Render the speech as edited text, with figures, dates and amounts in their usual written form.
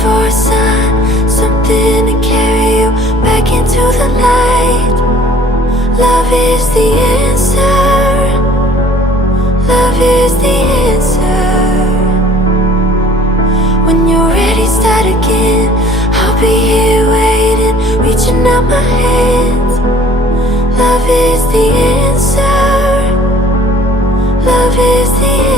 for a sign, something to carry you back into the light. Love is the answer. Love is the answer. When you're ready, start again. I'll be here waiting, reaching out my hands. Love is the answer. Love is the answer.